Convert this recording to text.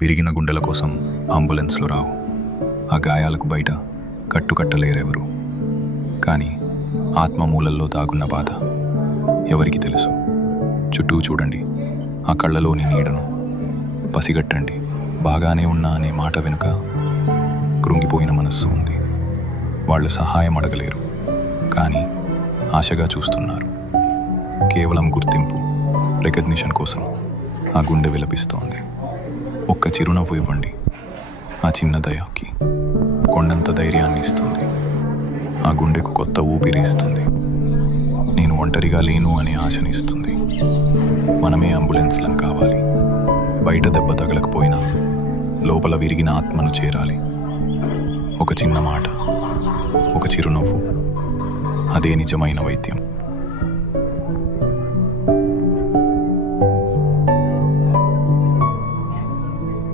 విరిగిన గుండెల కోసం అంబులెన్స్లు రావు. ఆ గాయాలకు బయట కట్టుకట్టలేరెవరు. కానీ ఆత్మమూలల్లో దాగున్న బాధ ఎవరికి తెలుసు? చుట్టూ చూడండి, ఆ కళ్ళలోని నీడను పసిగట్టండి. బాగానే ఉన్నా అనే మాట వెనుక కృంగిపోయిన మనస్సు ఉంది. వాళ్ళు సహాయం అడగలేరు, కానీ ఆశగా చూస్తున్నారు. కేవలం గుర్తింపు, రికగ్నిషన్ కోసం ఆ గుండె విలపిస్తోంది. ఒక్క చిరునవ్వు ఇవ్వండి. ఆ చిన్న దయకి కొండంత ధైర్యాన్ని ఇస్తుంది. ఆ గుండెకు కొత్త ఊపిరి ఇస్తుంది. నేను ఒంటరిగా లేను అనే ఆశనిస్తుంది. మనమే అంబులెన్స్లం కావాలి. బయట దెబ్బ తగలకపోయినా లోపల విరిగిన ఆత్మను చేరాలి. ఒక చిన్న మాట, ఒక చిరునవ్వు, అదే నిజమైన వైద్యం.